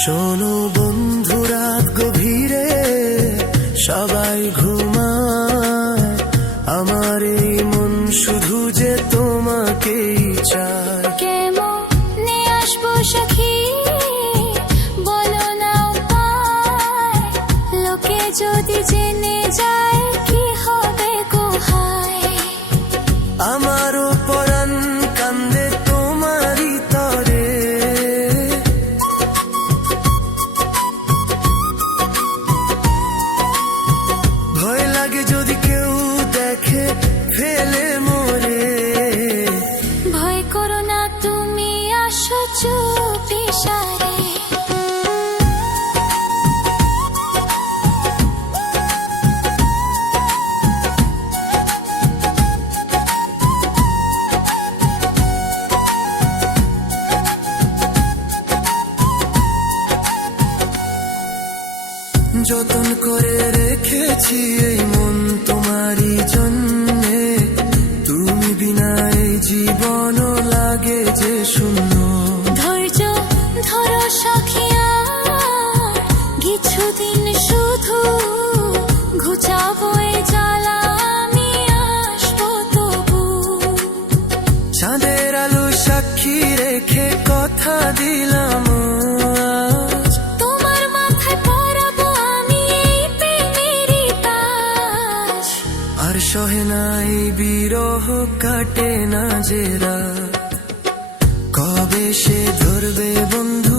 শোনো বন্ধু, রাত গভীরে সবাই ঘুমায়, আমার এই মন শুধু যে তোমাকেই চায়। কেমনে আসবো সখী, বলো না উপায়, লোকে যদি জেনে যায় কি হবে কোহায়। আমারও পরাণ কান্দে তোমারই তরে, ভয় লাগে যদি কেউ দেখে ফেলে মোরে। ভয় করো না তুমি, আসো চুপি সারে। যতন করে রেখেছি এই মন তোমারই জন্যে, তুমি বিনা এই জীবনও লাগে যে শূন্য। ধৈর্য ধরো সখী, আর কিছুদিন শুধু ঘুচাবো এই জ্বালা, আমি আসবো তবু। চাঁদের আলো সাক্ষী রেখে কথা দিলাম আজ, তোমার মাথায় পরাবো আমি এই প্রেমেরই তাজ। আর সহে না এই বিরহ, কাটে না যে রাত, কবে সে ধরবে বন্ধু